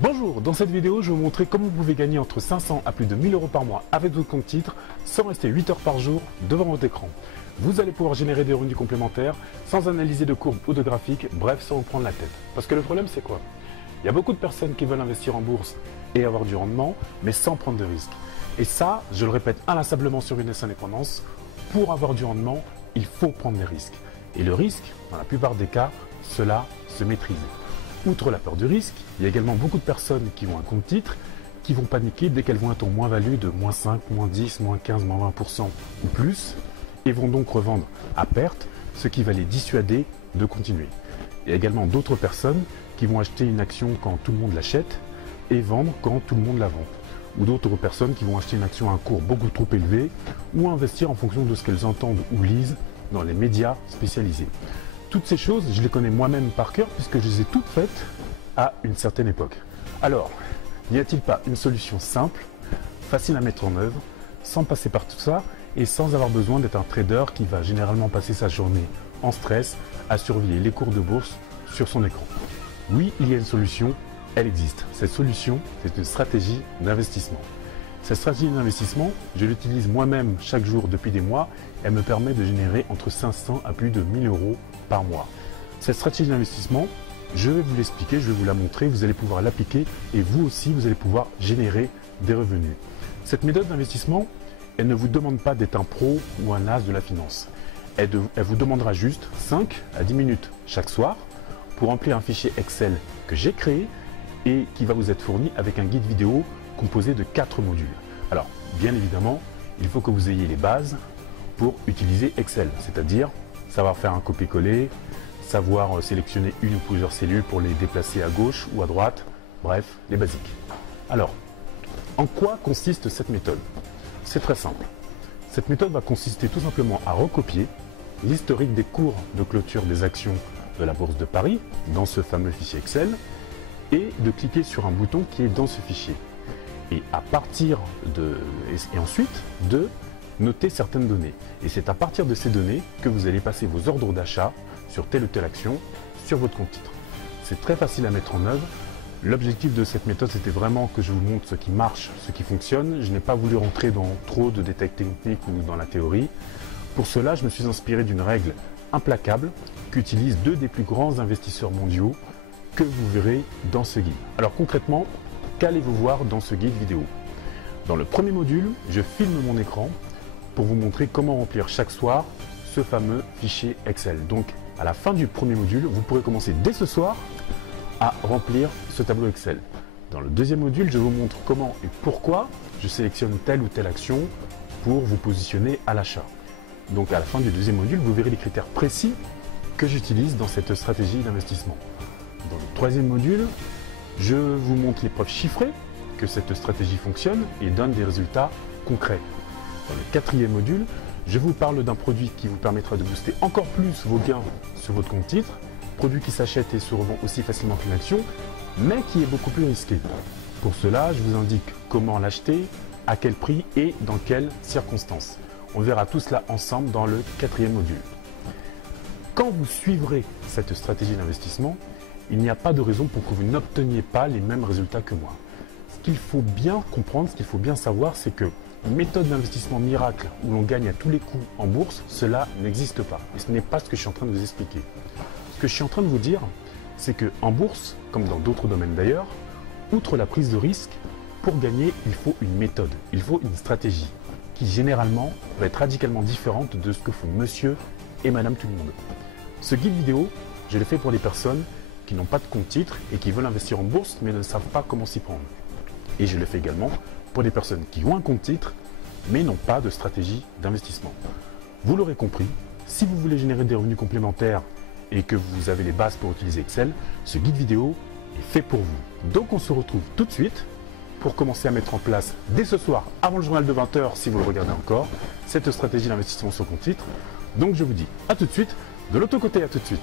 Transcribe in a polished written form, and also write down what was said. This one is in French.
Bonjour, dans cette vidéo, je vais vous montrer comment vous pouvez gagner entre 500 à plus de 1000 euros par mois avec votre compte titre sans rester 8 heures par jour devant votre écran. Vous allez pouvoir générer des revenus complémentaires sans analyser de courbes ou de graphiques, bref, sans vous prendre la tête. Parce que le problème, c'est quoi? Il y a beaucoup de personnes qui veulent investir en bourse et avoir du rendement, mais sans prendre de risques. Et ça, je le répète inlassablement sur Business Indépendance, pour avoir du rendement, il faut prendre des risques. Et le risque, dans la plupart des cas, cela se maîtrise. Outre la peur du risque, il y a également beaucoup de personnes qui ont un compte titre, qui vont paniquer dès qu'elles vont être en moins-value de moins 5, moins 10, moins 15, moins 20% ou plus, et vont donc revendre à perte, ce qui va les dissuader de continuer. Il y a également d'autres personnes qui vont acheter une action quand tout le monde l'achète et vendre quand tout le monde la vend. Ou d'autres personnes qui vont acheter une action à un cours beaucoup trop élevé ou investir en fonction de ce qu'elles entendent ou lisent dans les médias spécialisés. Toutes ces choses, je les connais moi-même par cœur puisque je les ai toutes faites à une certaine époque. Alors, n'y a-t-il pas une solution simple, facile à mettre en œuvre, sans passer par tout ça et sans avoir besoin d'être un trader qui va généralement passer sa journée en stress à surveiller les cours de bourse sur son écran? Oui, il y a une solution, elle existe. Cette solution, c'est une stratégie d'investissement. Cette stratégie d'investissement, je l'utilise moi-même chaque jour depuis des mois. Elle me permet de générer entre 500 à plus de 1000 euros par mois. Cette stratégie d'investissement, je vais vous l'expliquer, je vais vous la montrer, vous allez pouvoir l'appliquer et vous aussi, vous allez pouvoir générer des revenus. Cette méthode d'investissement, elle ne vous demande pas d'être un pro ou un as de la finance. Elle vous demandera juste 5 à 10 minutes chaque soir pour remplir un fichier Excel que j'ai créé et qui va vous être fourni avec un guide vidéo composé de 4 modules. Alors, bien évidemment, il faut que vous ayez les bases pour utiliser Excel, c'est-à-dire savoir faire un copier-coller, savoir sélectionner une ou plusieurs cellules pour les déplacer à gauche ou à droite, bref, les basiques. Alors, en quoi consiste cette méthode? C'est très simple. Cette méthode va consister tout simplement à recopier l'historique des cours de clôture des actions de la Bourse de Paris dans ce fameux fichier Excel et de cliquer sur un bouton qui est dans ce fichier. Et ensuite de noter certaines données. Et c'est à partir de ces données que vous allez passer vos ordres d'achat sur telle ou telle action sur votre compte titre. C'est très facile à mettre en œuvre. L'objectif de cette méthode, c'était vraiment que je vous montre ce qui marche, ce qui fonctionne. Je n'ai pas voulu rentrer dans trop de détails techniques ou dans la théorie. Pour cela, je me suis inspiré d'une règle implacable qu'utilisent deux des plus grands investisseurs mondiaux que vous verrez dans ce guide. Alors concrètement, qu'allez-vous voir dans ce guide vidéo? Dans le premier module, je filme mon écran pour vous montrer comment remplir chaque soir ce fameux fichier Excel. Donc à la fin du premier module, vous pourrez commencer dès ce soir à remplir ce tableau Excel. Dans le deuxième module, je vous montre comment et pourquoi je sélectionne telle ou telle action pour vous positionner à l'achat. Donc à la fin du deuxième module, vous verrez les critères précis que j'utilise dans cette stratégie d'investissement. Dans le troisième module, je vous montre les preuves chiffrées que cette stratégie fonctionne et donne des résultats concrets. Dans le quatrième module, je vous parle d'un produit qui vous permettra de booster encore plus vos gains sur votre compte titre, produit qui s'achète et se revend aussi facilement qu'une action, mais qui est beaucoup plus risqué. Pour cela, je vous indique comment l'acheter, à quel prix et dans quelles circonstances. On verra tout cela ensemble dans le quatrième module. Quand vous suivrez cette stratégie d'investissement, il n'y a pas de raison pour que vous n'obteniez pas les mêmes résultats que moi. Ce qu'il faut bien comprendre, ce qu'il faut bien savoir, c'est que une méthode d'investissement miracle où l'on gagne à tous les coups en bourse, cela n'existe pas. Et ce n'est pas ce que je suis en train de vous expliquer. Ce que je suis en train de vous dire, c'est qu'en bourse, comme dans d'autres domaines d'ailleurs, outre la prise de risque, pour gagner, il faut une méthode, il faut une stratégie qui généralement va être radicalement différente de ce que font monsieur et madame tout le monde. Ce guide vidéo, je l'ai fait pour les personnes qui n'ont pas de compte titre et qui veulent investir en bourse mais ne savent pas comment s'y prendre. Et je le fais également pour les personnes qui ont un compte titre mais n'ont pas de stratégie d'investissement. Vous l'aurez compris, si vous voulez générer des revenus complémentaires et que vous avez les bases pour utiliser Excel, ce guide vidéo est fait pour vous. Donc on se retrouve tout de suite pour commencer à mettre en place dès ce soir, avant le journal de 20 h si vous le regardez encore, cette stratégie d'investissement sur compte titre. Donc je vous dis à tout de suite, de l'autre côté à tout de suite.